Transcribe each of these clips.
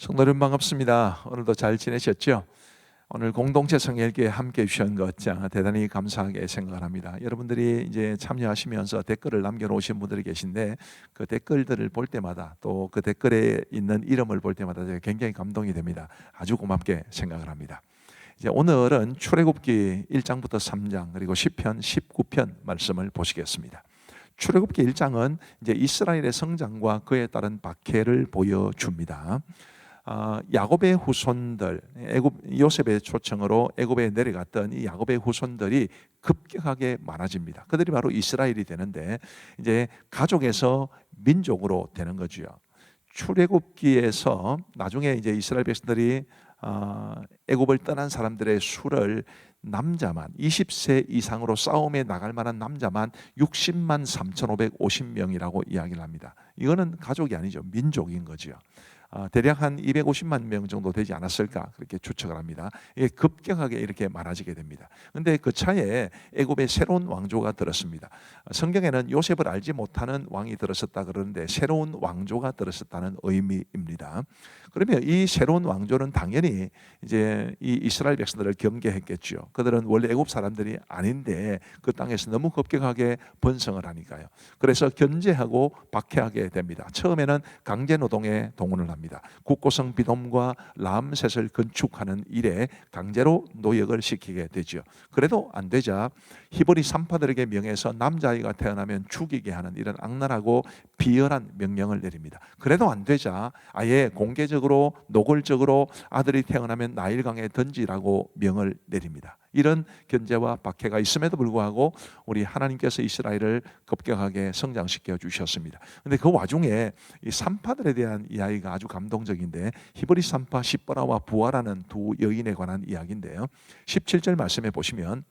성도 여러분 반갑습니다. 오늘도 잘 지내셨죠? 오늘 공동체 성일기에 함께 해주신 것 대단히 감사하게 생각을 합니다. 여러분들이 이제 참여하시면서 댓글을 남겨놓으신 분들이 계신데 그 댓글들을 볼 때마다 또 그 댓글에 있는 이름을 볼 때마다 제가 굉장히 감동이 됩니다. 아주 고맙게 생각을 합니다. 이제 오늘은 출애굽기 1장부터 3장 그리고 시편 19편 말씀을 보시겠습니다. 출애굽기 1장은 이제 이스라엘의 성장과 그에 따른 박해를 보여줍니다. 야곱의 후손들, 요셉의 초청으로 애굽에 내려갔던 이 야곱의 후손들이 급격하게 많아집니다. 그들이 바로 이스라엘이 되는데 이제 가족에서 민족으로 되는 거죠. 출애굽기에서 나중에 이제 이스라엘 백성들이 애굽을 떠난 사람들의 수를 남자만 20세 이상으로 싸움에 나갈 만한 남자만 60만 3,550명이라고 이야기를 합니다. 이거는 가족이 아니죠. 민족인 거죠. 대략 한 250만 명 정도 되지 않았을까 그렇게 추측을 합니다. 이게 급격하게 이렇게 많아지게 됩니다. 그런데 그 차에 애굽에 새로운 왕조가 들었습니다. 성경에는 요셉을 알지 못하는 왕이 들었었다 그러는데 새로운 왕조가 들었었다는 의미입니다. 그러면 이 새로운 왕조는 당연히 이제 이 이스라엘 백성들을 경계했겠죠. 그들은 원래 애굽 사람들이 아닌데 그 땅에서 너무 급격하게 번성을 하니까요. 그래서 견제하고 박해하게 됩니다. 처음에는 강제 노동에 동원을 합니다. 국고성 비돔과 람셋을 건축하는 일에 강제로 노역을 시키게 되죠. 그래도 안 되자 히브리 산파들에게 명해서 남자아이가 태어나면 죽이게 하는 이런 악랄하고 비열한 명령을 내립니다. 그래도 안 되자 아예 공개적으로 노골적으로 아들이 태어나면 나일강에 던지라고 명을 내립니다. 이런 견제와 박해가 있음에도 불구하고 우리 하나님께서 이스라엘을 급격하게 성장시켜 주셨습니다. 그런데 그 와중에 이 산파들에 대한 이야기가 아주 감동적인데 히브리 산파 시보라와 부하라는 두 여인에 관한 이야기인데요. 17절 말씀에 보시면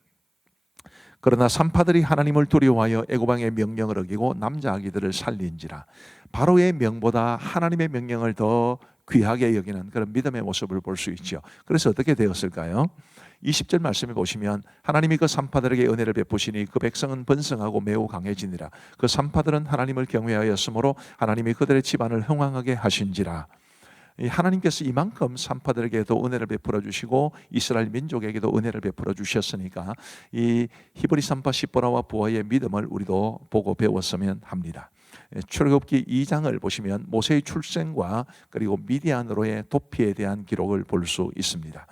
그러나 산파들이 하나님을 두려워하여 애굽 왕의 명령을 어기고 남자 아기들을 살린지라 바로의 명보다 하나님의 명령을 더 귀하게 여기는 그런 믿음의 모습을 볼 수 있죠. 그래서 어떻게 되었을까요? 20절 말씀에 보시면 하나님이 그 산파들에게 은혜를 베푸시니 그 백성은 번성하고 매우 강해지니라. 그 산파들은 하나님을 경외하였으므로 하나님이 그들의 집안을 흥왕하게 하신지라. 하나님께서 이만큼 산파들에게도 은혜를 베풀어 주시고 이스라엘 민족에게도 은혜를 베풀어 주셨으니까 이 히브리 산파 시보라와 부하의 믿음을 우리도 보고 배웠으면 합니다. 출애굽기 2장을 보시면 모세의 출생과 그리고 미디안으로의 도피에 대한 기록을 볼 수 있습니다.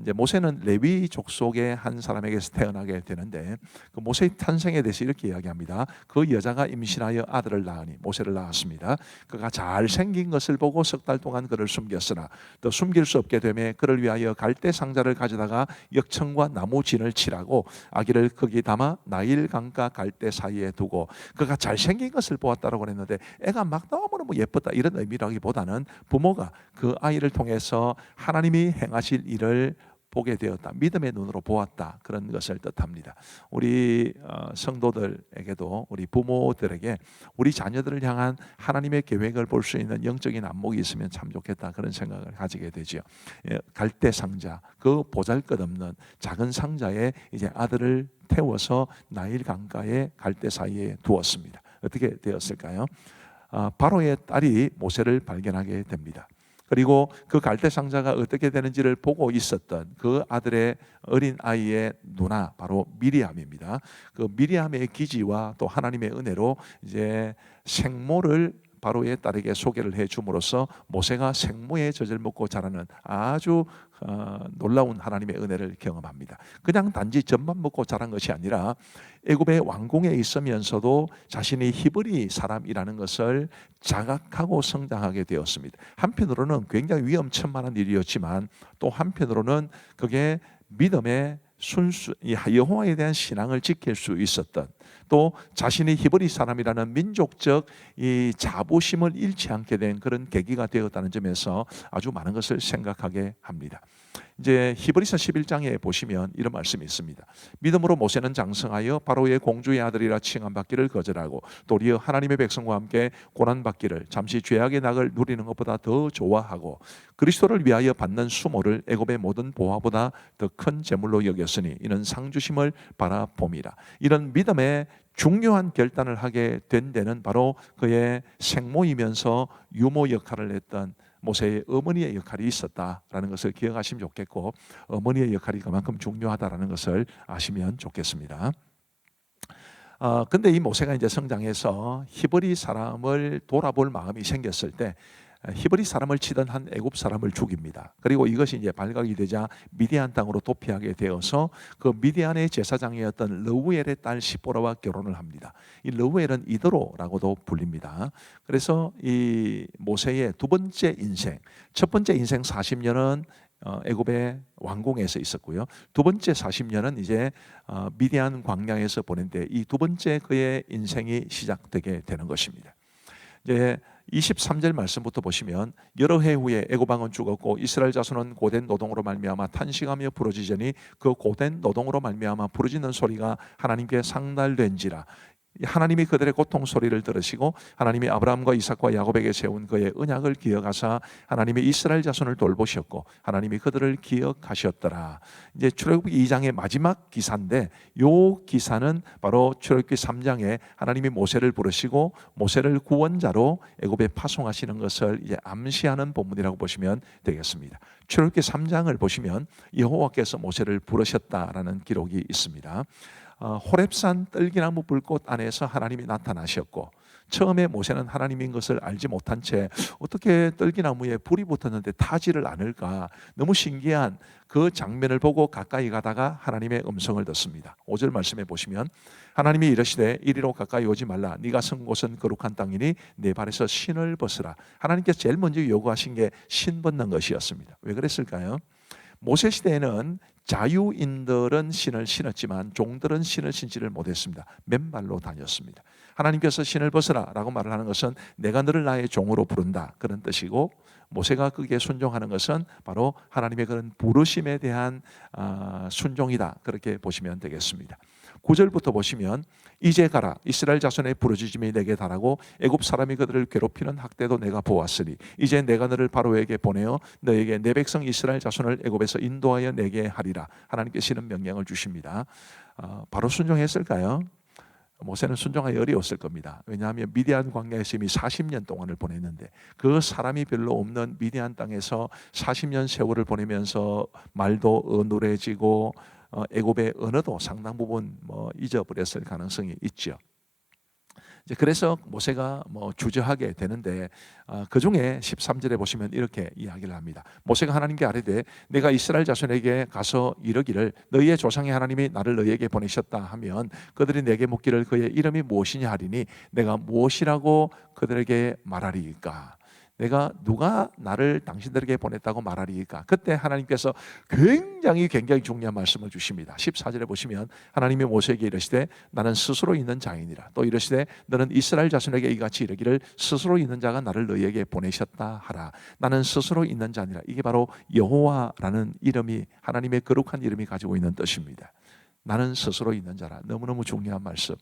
이제 모세는 레위 족속의 한 사람에게서 태어나게 되는데 그 모세의 탄생에 대해서 이렇게 이야기합니다. 그 여자가 임신하여 아들을 낳으니 모세를 낳았습니다. 그가 잘생긴 것을 보고 석 달 동안 그를 숨겼으나 또 숨길 수 없게 되매 그를 위하여 갈대 상자를 가져다가 역청과 나무 진을 칠하고 아기를 거기 담아 나일 강가 갈대 사이에 두고 그가 잘생긴 것을 보았다라고 했는데 애가 막 너무너무 예뻤다 이런 의미라기보다는 부모가 그 아이를 통해서 하나님이 행하실 일을 보게 되었다. 믿음의 눈으로 보았다. 그런 것을 뜻합니다. 우리 성도들에게도 우리 부모들에게 우리 자녀들을 향한 하나님의 계획을 볼 수 있는 영적인 안목이 있으면 참 좋겠다. 그런 생각을 가지게 되죠. 갈대 상자, 그 보잘것없는 작은 상자에 이제 아들을 태워서 나일 강가의 갈대 사이에 두었습니다. 어떻게 되었을까요? 바로의 딸이 모세를 발견하게 됩니다. 그리고 그 갈대 상자가 어떻게 되는지를 보고 있었던 그 아들의 어린 아이의 누나 바로 미리암입니다. 그 미리암의 기지와 또 하나님의 은혜로 이제 생모를 바로의 딸에게 소개를 해 줌으로써 모세가 생모의 젖을 먹고 자라는 아주 놀라운 하나님의 은혜를 경험합니다. 그냥 단지 젖만 먹고 자란 것이 아니라 애굽의 왕궁에 있으면서도 자신이 히브리 사람이라는 것을 자각하고 성장하게 되었습니다. 한편으로는 굉장히 위험천만한 일이었지만 또 한편으로는 그게 믿음의 순수 여호와에 대한 신앙을 지킬 수 있었던 또 자신이 히브리 사람이라는 민족적 이 자부심을 잃지 않게 된 그런 계기가 되었다는 점에서 아주 많은 것을 생각하게 합니다. 이제 히브리서 11장에 보시면 이런 말씀이 있습니다. 믿음으로 모세는 장성하여 바로의 공주의 아들이라 칭함받기를 거절하고 도리어 하나님의 백성과 함께 고난받기를 잠시 죄악의 낙을 누리는 것보다 더 좋아하고 그리스도를 위하여 받는 수모를 애굽의 모든 보화보다 더 큰 재물로 여겼으니 이는 상주심을 바라봄이라. 이런 믿음의 중요한 결단을 하게 된 데는 바로 그의 생모이면서 유모 역할을 했던 모세의 어머니의 역할이 있었다라는 것을 기억하시면 좋겠고, 어머니의 역할이 그만큼 중요하다라는 것을 아시면 좋겠습니다. 근데 이 모세가 이제 성장해서 히브리 사람을 돌아볼 마음이 생겼을 때 히브리 사람을 치던 한 애굽 사람을 죽입니다. 그리고 이것이 이제 발각이 되자 미디안 땅으로 도피하게 되어서 그 미디안의 제사장이었던 르우엘의 딸 시보라와 결혼을 합니다. 이 르우엘은 이드로라고도 불립니다. 그래서 이 모세의 두 번째 인생, 첫 번째 인생 40년은 애굽의 왕궁에서 있었고요. 두 번째 40년은 이제 미디안 광야에서 보낸데, 이 두 번째 그의 인생이 시작되게 되는 것입니다. 이제 23절 말씀부터 보시면, 여러 해 후에 애굽 왕은 죽었고 이스라엘 자손은 고된 노동으로 말미암아 탄식하며 부르짖으니 그 고된 노동으로 말미암아 부르짖는 소리가 하나님께 상달된지라. 하나님이 그들의 고통 소리를 들으시고 하나님이 아브라함과 이삭과 야곱에게 세운 그의 언약을 기억하사 하나님이 이스라엘 자손을 돌보셨고 하나님이 그들을 기억하셨더라. 이제 출애굽기 2장의 마지막 기사인데, 이 기사는 바로 출애굽기 3장에 하나님이 모세를 부르시고 모세를 구원자로 애굽에 파송하시는 것을 이제 암시하는 본문이라고 보시면 되겠습니다. 출애굽기 3장을 보시면 여호와께서 모세를 부르셨다라는 기록이 있습니다. 호렙산 떨기나무 불꽃 안에서 하나님이 나타나셨고, 처음에 모세는 하나님인 것을 알지 못한 채 어떻게 떨기나무에 불이 붙었는데 타지를 않을까, 너무 신기한 그 장면을 보고 가까이 가다가 하나님의 음성을 듣습니다. 5절 말씀에 보시면 하나님이 이르시되 이리로 가까이 오지 말라. 네가 선 곳은 거룩한 땅이니 내 발에서 신을 벗으라. 하나님께서 제일 먼저 요구하신 게 신 벗는 것이었습니다. 왜 그랬을까요? 모세 시대에는 자유인들은 신을 신었지만 종들은 신을 신지를 못했습니다. 맨발로 다녔습니다. 하나님께서 신을 벗으라 라고 말을 하는 것은 내가 너를 나의 종으로 부른다, 그런 뜻이고, 모세가 거기에 순종하는 것은 바로 하나님의 그런 부르심에 대한 순종이다, 그렇게 보시면 되겠습니다. 9절부터 보시면 이제 가라. 이스라엘 자손의 부르짖음이 내게 달하고 애굽 사람이 그들을 괴롭히는 학대도 내가 보았으니 이제 내가 너를 바로에게 보내어 너에게 내 백성 이스라엘 자손을 애굽에서 인도하여 내게 하리라. 하나님께서 이런 명령을 주십니다. 바로 순종했을까요? 모세는 순종하기 어려웠을 겁니다. 왜냐하면 미디안 광야에서 이미 40년 동안을 보냈는데, 그 사람이 별로 없는 미디안 땅에서 40년 세월을 보내면서 말도 어눌해지고 애굽의 언어도 상당 부분 잊어버렸을 가능성이 있죠. 이제 그래서 모세가 주저하게 되는데, 그 중에 13절에 보시면 이렇게 이야기를 합니다. 모세가 하나님께 아뢰되 내가 이스라엘 자손에게 가서 이르기를 너희의 조상의 하나님이 나를 너희에게 보내셨다 하면 그들이 내게 묻기를 그의 이름이 무엇이냐 하리니 내가 무엇이라고 그들에게 말하리이까? 내가 누가 나를 당신들에게 보냈다고 말하리이까? 그때 하나님께서 굉장히 중요한 말씀을 주십니다. 14절에 보시면 하나님이 모세에게 이르시되 나는 스스로 있는 자이니라. 또 이르시되 너는 이스라엘 자손에게 이같이 이르기를 스스로 있는 자가 나를 너희에게 보내셨다 하라. 나는 스스로 있는 자니라. 이게 바로 여호와라는 이름이, 하나님의 거룩한 이름이 가지고 있는 뜻입니다. 나는 스스로 있는 자라. 너무너무 중요한 말씀.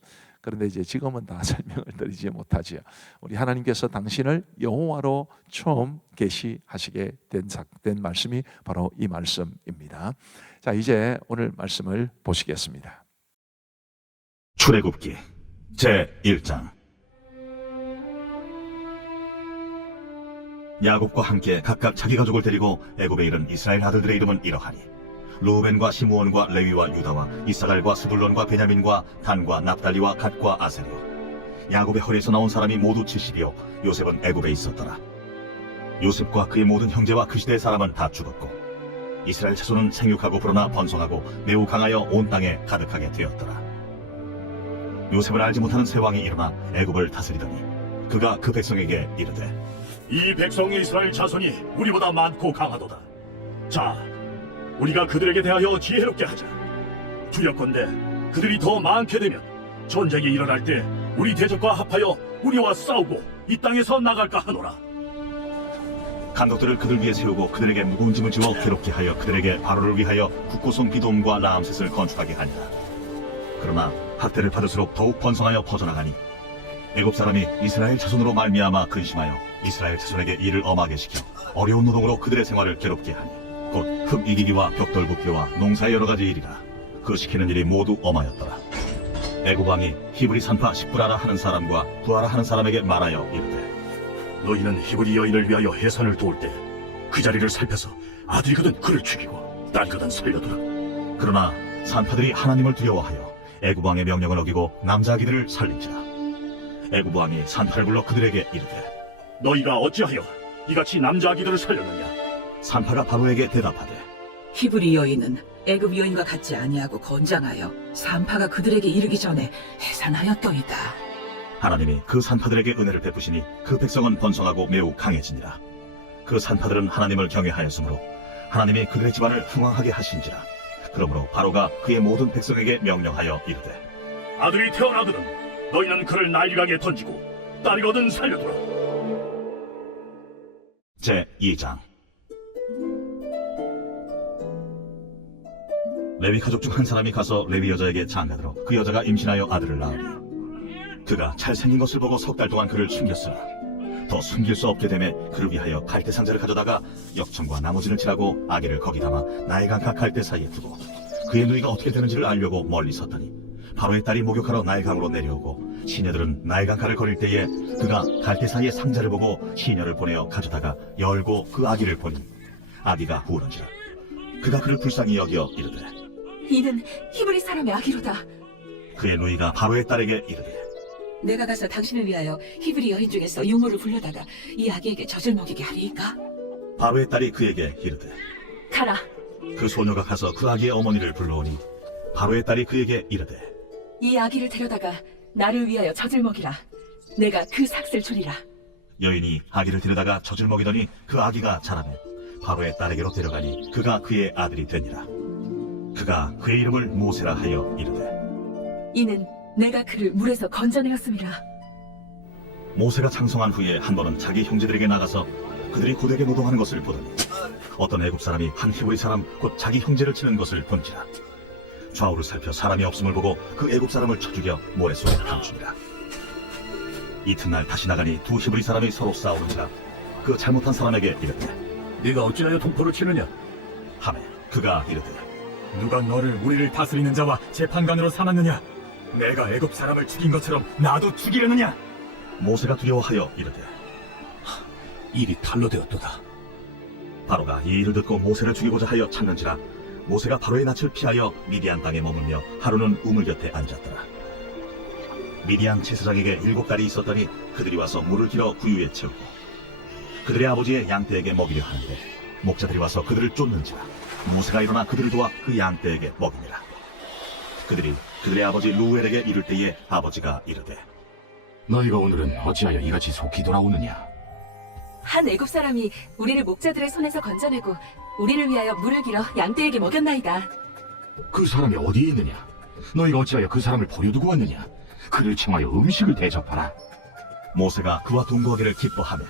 그런데 이제 지금은 다 설명을 드리지 못하지요. 우리 하나님께서 당신을 여호와로 처음 계시하시게 된 말씀이 바로 이 말씀입니다. 자, 이제 오늘 말씀을 보시겠습니다. 출애굽기 제1장. 야곱과 함께 각각 자기 가족을 데리고 애굽에 이른 이스라엘 아들들의 이름은 이러하니 르우벤과 시므온과 레위와 유다와 이사갈과 스불론과 베냐민과 단과 납달리와 갓과 아세리요. 야곱의 허리에서 나온 사람이 모두 70이요 요셉은 애굽에 있었더라. 요셉과 그의 모든 형제와 그 시대의 사람은 다 죽었고 이스라엘 자손은 생육하고 불어나 번성하고 매우 강하여 온 땅에 가득하게 되었더라. 요셉을 알지 못하는 새 왕이 일어나 애굽을 다스리더니 그가 그 백성에게 이르되 이 백성의 이스라엘 자손이 우리보다 많고 강하도다. 자, 우리가 그들에게 대하여 지혜롭게 하자. 두렵건대 그들이 더 많게 되면 전쟁이 일어날 때 우리 대적과 합하여 우리와 싸우고 이 땅에서 나갈까 하노라. 감독들을 그들 위에 세우고 그들에게 무거운 짐을 지워 괴롭게 하여 그들에게 바로를 위하여 국고성 비돔과 라암셋을 건축하게 하니라. 그러나 학대를 받을수록 더욱 번성하여 퍼져나가니 애굽 사람이 이스라엘 자손으로 말미암아 근심하여 이스라엘 자손에게 일을 엄하게 시켜 어려운 노동으로 그들의 생활을 괴롭게 하니 곧 흙 이기기와 벽돌 붓기와 농사의 여러 가지 일이라. 그 시키는 일이 모두 엄하였더라. 애굽 왕이 히브리 산파 십부라라 하는 사람과 부하라 하는 사람에게 말하여 이르되 너희는 히브리 여인을 위하여 해산을 도울 때 그 자리를 살펴서 아들이거든 그를 죽이고 딸이거든 살려두라. 그러나 산파들이 하나님을 두려워하여 애굽 왕의 명령을 어기고 남자 아기들을 살린지라. 애굽 왕이 산파를 불러 그들에게 이르되 너희가 어찌하여 이같이 남자 아기들을 살렸느냐? 산파가 바로에게 대답하되 히브리 여인은 애굽 여인과 같지 아니하고 건장하여 산파가 그들에게 이르기 전에 해산하였더이다. 하나님이 그 산파들에게 은혜를 베푸시니 그 백성은 번성하고 매우 강해지니라. 그 산파들은 하나님을 경외하였으므로 하나님이 그들의 집안을 흥왕하게 하신지라. 그러므로 바로가 그의 모든 백성에게 명령하여 이르되 아들이 태어나거든 너희는 그를 나일강에 던지고 딸이거든 살려두라. 제2장 레위 가족 중 한 사람이 가서 레위 여자에게 장가들어 그 여자가 임신하여 아들을 낳으니 그가 잘생긴 것을 보고 3달 동안 그를 숨겼으나 더 숨길 수 없게 되매 그를 위하여 갈대 상자를 가져다가 역청과 나머지를 칠하고 아기를 거기 담아 나일강과 갈대 사이에 두고 그의 누이가 어떻게 되는지를 알려고 멀리 섰더니 바로의 딸이 목욕하러 나일강으로 내려오고 시녀들은 나일강가를 거릴 때에 그가 갈대 사이에 상자를 보고 시녀를 보내어 가져다가 열고 그 아기를 보니 아기가 우는지라. 그가 그를 불쌍히 여겨 이르되 이는 히브리 사람의 아기로다. 그의 누이가 바로의 딸에게 이르되 내가 가서 당신을 위하여 히브리 여인 중에서 유모를 불러다가 이 아기에게 젖을 먹이게 하리이까? 바로의 딸이 그에게 이르되 가라. 그 소녀가 가서 그 아기의 어머니를 불러오니 바로의 딸이 그에게 이르되 이 아기를 데려다가 나를 위하여 젖을 먹이라. 내가 그 삭슬 주리라. 여인이 아기를 데려다가 젖을 먹이더니 그 아기가 자라매 바로의 딸에게로 데려가니 그가 그의 아들이 되니라. 그가 그의 이름을 모세라 하여 이르되 이는 내가 그를 물에서 건져내었음이라. 모세가 장성한 후에 한 번은 자기 형제들에게 나가서 그들이 고되게 노동하는 것을 보더니 어떤 애굽 사람이 한 히브리 사람 곧 자기 형제를 치는 것을 본지라. 좌우를 살펴 사람이 없음을 보고 그 애굽 사람을 쳐 죽여 모래 속에 감추니라. 이튿날 다시 나가니 두 히브리 사람이 서로 싸우는지라. 그 잘못한 사람에게 이르되 네가 어찌하여 동포를 치느냐? 하매 그가 이르되 누가 너를 우리를 다스리는 자와 재판관으로 삼았느냐? 내가 애굽 사람을 죽인 것처럼 나도 죽이려느냐? 모세가 두려워하여 이르되 일이 탈로 되었도다. 바로가 이 일을 듣고 모세를 죽이고자 하여 찾는지라. 모세가 바로의 낯을 피하여 미디안 땅에 머물며 하루는 우물 곁에 앉았더라. 미디안 제사장에게 7딸이 있었더니 그들이 와서 물을 길어 구유에 채우고 그들의 아버지의 양떼에게 먹이려 하는데 목자들이 와서 그들을 쫓는지라. 모세가 일어나 그들을 도와 그 양떼에게 먹이니라. 그들이 그들의 아버지 루엘에게 이를 때에 아버지가 이르되 너희가 오늘은 어찌하여 이같이 속히 돌아오느냐? 한 애굽 사람이 우리를 목자들의 손에서 건져내고 우리를 위하여 물을 길어 양떼에게 먹였나이다. 그 사람이 어디에 있느냐? 너희가 어찌하여 그 사람을 버려두고 왔느냐? 그를 청하여 음식을 대접하라. 모세가 그와 동거하기를 기뻐하며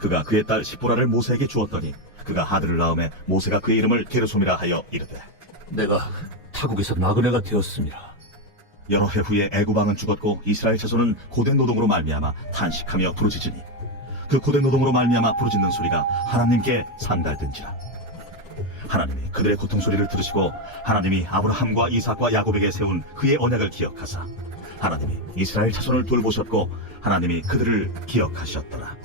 그가 그의 딸 시보라를 모세에게 주었더니 그가 아들을 낳음에 모세가 그의 이름을 게르솜이라 하여 이르되 내가 타국에서 나그네가 되었습니다. 여러 해 후에 애굽 왕은 죽었고 이스라엘 자손은 고된 노동으로 말미암아 탄식하며 부르짖으니 그 고된 노동으로 말미암아 부르짖는 소리가 하나님께 상달된지라. 하나님이 그들의 고통 소리를 들으시고 하나님이 아브라함과 이삭과 야곱에게 세운 그의 언약을 기억하사 하나님이 이스라엘 자손을 돌보셨고 하나님이 그들을 기억하셨더라.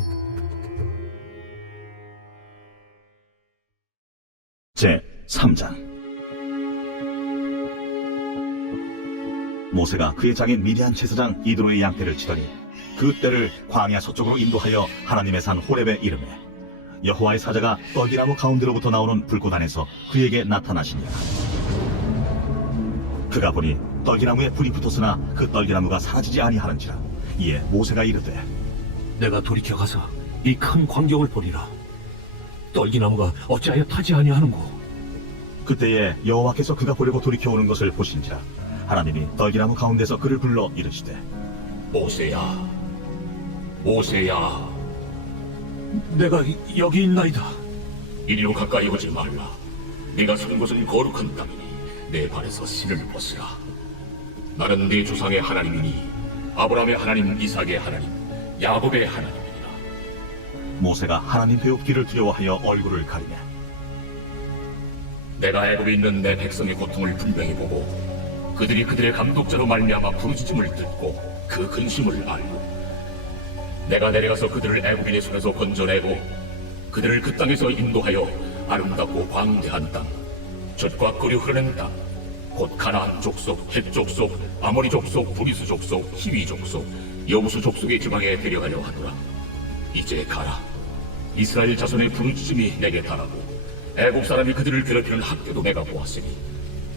제3장 모세가 그의 장인 미디안 제사장 이드로의 양떼를 치더니 그 떼를 광야 서쪽으로 인도하여 하나님의 산 호렙에 이르매 여호와의 사자가 떨기나무 가운데로부터 나오는 불꽃 안에서 그에게 나타나시니라. 그가 보니 떨기나무에 불이 붙었으나 그 떨기나무가 사라지지 아니하는지라. 이에 모세가 이르되 내가 돌이켜 가서 이 큰 광경을 보리라. 떨기나무가 어찌하여 타지 아니하는고? 그때에 여호와께서 그가 보려고 돌이켜 오는 것을 보신지라. 하나님이 떨기나무 가운데서 그를 불러 이르시되 모세야, 모세야, 내가 여기 있나이다. 이리로 가까이 오지 말라. 네가 선 곳은 거룩한 땅이니 내 발에서 신을 벗으라. 나는 네 조상의 하나님이니 아브라함의 하나님, 이삭의 하나님, 야곱의 하나님이니라. 모세가 하나님 배웁기를 두려워하여 얼굴을 가리매 내가 애굽에 있는 내 백성의 고통을 분명히 보고 그들이 그들의 감독자로 말미암아 부르짖음을 듣고 그 근심을 알고 내가 내려가서 그들을 애굽인의 손에서 건져내고 그들을 그 땅에서 인도하여 아름답고 광대한 땅, 젖과 꿀이 흐르는 땅, 곧 가나안 족속, 헷 족속, 아모리 족속, 브리스 족속, 히위 족속, 여부수 족속의 지방에 데려가려 하노라. 이제 가라. 이스라엘 자손의 부르짖음이 내게 달하고 애굽 사람이 그들을 괴롭히는 학교도 내가 보았으니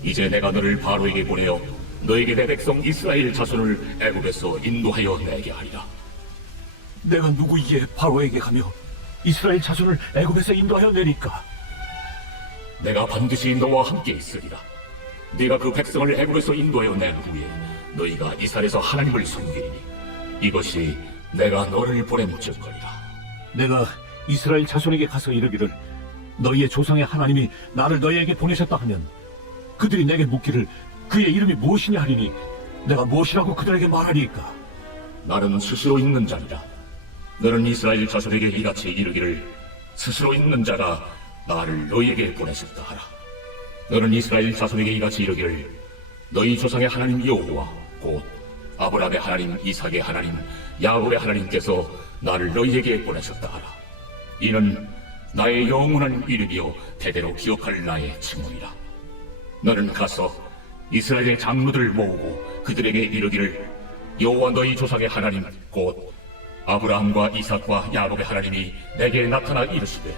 이제 내가 너를 바로에게 보내어 너에게 내 백성 이스라엘 자손을 애굽에서 인도하여 내게 하리라. 내가 누구이기에 바로에게 가며 이스라엘 자손을 애굽에서 인도하여 내릴까? 내가 반드시 너와 함께 있으리라. 네가 그 백성을 애굽에서 인도하여 낸 후에 너희가 이스라엘에서 하나님을 섬기리니 이것이 내가 너를 보낸 증거리라. 내가 이스라엘 자손에게 가서 이르기를 너희의 조상의 하나님이 나를 너희에게 보내셨다 하면 그들이 내게 묻기를 그의 이름이 무엇이냐 하리니 내가 무엇이라고 그들에게 말하리이까? 나는 스스로 있는 자니라. 너는 이스라엘 자손에게 이같이 이르기를 스스로 있는 자가 나를 너희에게 보내셨다 하라. 너는 이스라엘 자손에게 이같이 이르기를 너희 조상의 하나님 여호와 곧 아브라함의 하나님, 이삭의 하나님, 야곱의 하나님께서 나를 너희에게 보내셨다 하라. 이는 나의 영원한 이름이요 대대로 기억할 나의 칭호이라. 너는 가서 이스라엘의 장로들을 모으고 그들에게 이르기를 여호와 너희 조상의 하나님 곧 아브라함과 이삭과 야곱의 하나님이 내게 나타나 이르시되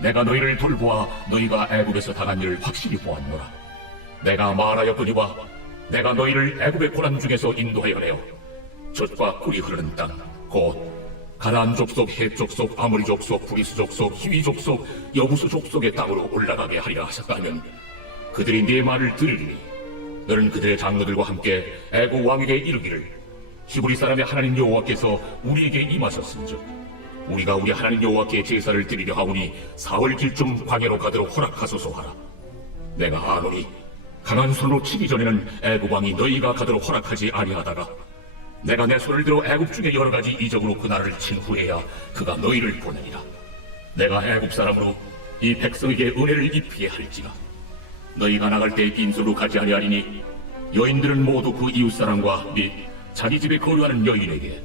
내가 너희를 돌보아 너희가 애굽에서 당한 일을 확실히 보았노라. 내가 말하였거니와 내가 너희를 애굽의 고난 중에서 인도하여 내어 젖과 꿀이 흐르는 땅 곧 가나안 족속, 헷 족속, 아모리 족속, 브리스 족속, 히위 족속, 여부수 족속의 땅으로 올라가게 하리라 하셨다면 그들이 네 말을 들으리니 너는 그들의 장로들과 함께 애굽 왕에게 이르기를 히브리 사람의 하나님 여호와께서 우리에게 임하셨은즉 우리가 우리 하나님 여호와께 제사를 드리려 하오니 사흘 길쯤 광야로 가도록 허락하소서 하라. 내가 아노니 강한 손으로 치기 전에는 애굽 왕이 너희가 가도록 허락하지 아니하다가 내가 내 손을 들어 애굽 중에 여러 가지 이적으로 그 나라를 친 후에야 그가 너희를 보내리라. 내가 애굽 사람으로 이 백성에게 은혜를 입히게 할지라. 너희가 나갈 때 빈손으로 가지 아니하리니 여인들은 모두 그 이웃 사람과 및 자기 집에 거류하는 여인에게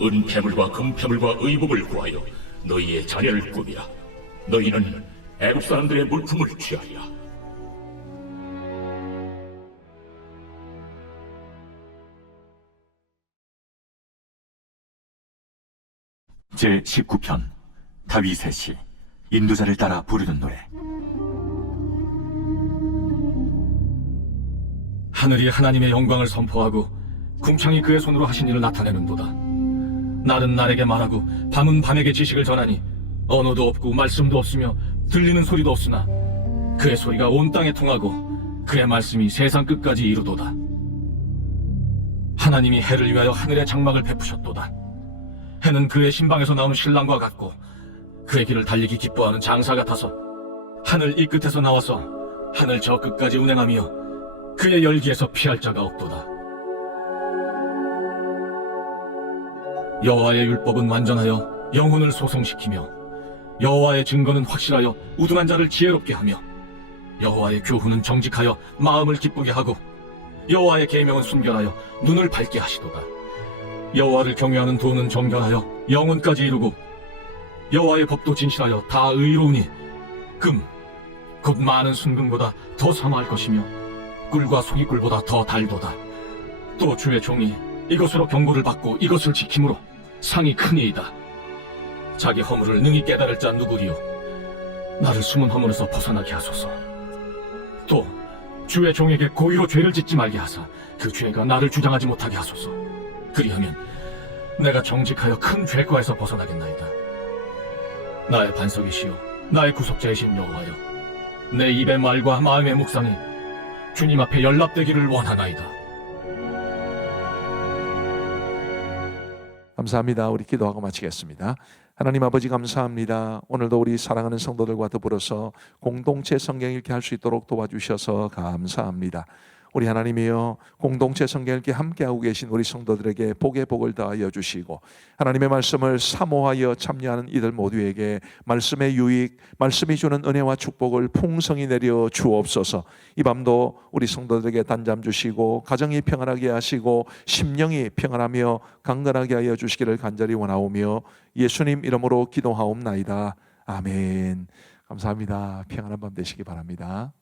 은폐물과 금폐물과 의복을 구하여 너희의 자녀를 꾸미라. 너희는 애굽 사람들의 물품을 취하리라. 제19편 다윗의 시 인도자를 따라 부르는 노래. 하늘이 하나님의 영광을 선포하고 궁창이 그의 손으로 하신 일을 나타내는도다. 날은 날에게 말하고 밤은 밤에게 지식을 전하니 언어도 없고 말씀도 없으며 들리는 소리도 없으나 그의 소리가 온 땅에 통하고 그의 말씀이 세상 끝까지 이루도다. 하나님이 해를 위하여 하늘의 장막을 베푸셨도다. 해는 그의 신방에서 나오는 신랑과 같고 그의 길을 달리기 기뻐하는 장사 같아서 하늘 이 끝에서 나와서 하늘 저 끝까지 운행하며 그의 열기에서 피할 자가 없도다. 여호와의 율법은 완전하여 영혼을 소성시키며 여호와의 증거는 확실하여 우둔한 자를 지혜롭게 하며 여호와의 교훈은 정직하여 마음을 기쁘게 하고 여호와의 계명은 순결하여 눈을 밝게 하시도다. 여호와를 경외하는 도는 정결하여 영혼까지 이루고 여호와의 법도 진실하여 다 의로우니 금 곧 많은 순금보다 더 사모할 것이며 꿀과 송이꿀보다 더 달도다. 또 주의 종이 이것으로 경고를 받고 이것을 지킴으로 상이 크니이다. 자기 허물을 능히 깨달을 자 누구리요? 나를 숨은 허물에서 벗어나게 하소서. 또 주의 종에게 고의로 죄를 짓지 말게 하사 그 죄가 나를 주장하지 못하게 하소서. 그리하면 내가 정직하여 큰 죄과에서 벗어나겠나이다. 나의 반석이시요 나의 구속자이신 여호와여, 내 입의 말과 마음의 묵상이 주님 앞에 연락되기를 원하나이다. 감사합니다. 우리 기도하고 마치겠습니다. 하나님 아버지 감사합니다. 오늘도 우리 사랑하는 성도들과 더불어서 공동체 성경 읽기 할 수 있도록 도와주셔서 감사합니다. 우리 하나님이여 공동체 성경읽기 함께하고 계신 우리 성도들에게 복의 복을 더하여 주시고 하나님의 말씀을 사모하여 참여하는 이들 모두에게 말씀의 유익, 말씀이 주는 은혜와 축복을 풍성히 내려 주옵소서. 이 밤도 우리 성도들에게 단잠 주시고 가정이 평안하게 하시고 심령이 평안하며 강건하게 하여 주시기를 간절히 원하오며 예수님 이름으로 기도하옵나이다. 아멘. 감사합니다. 평안한 밤 되시기 바랍니다.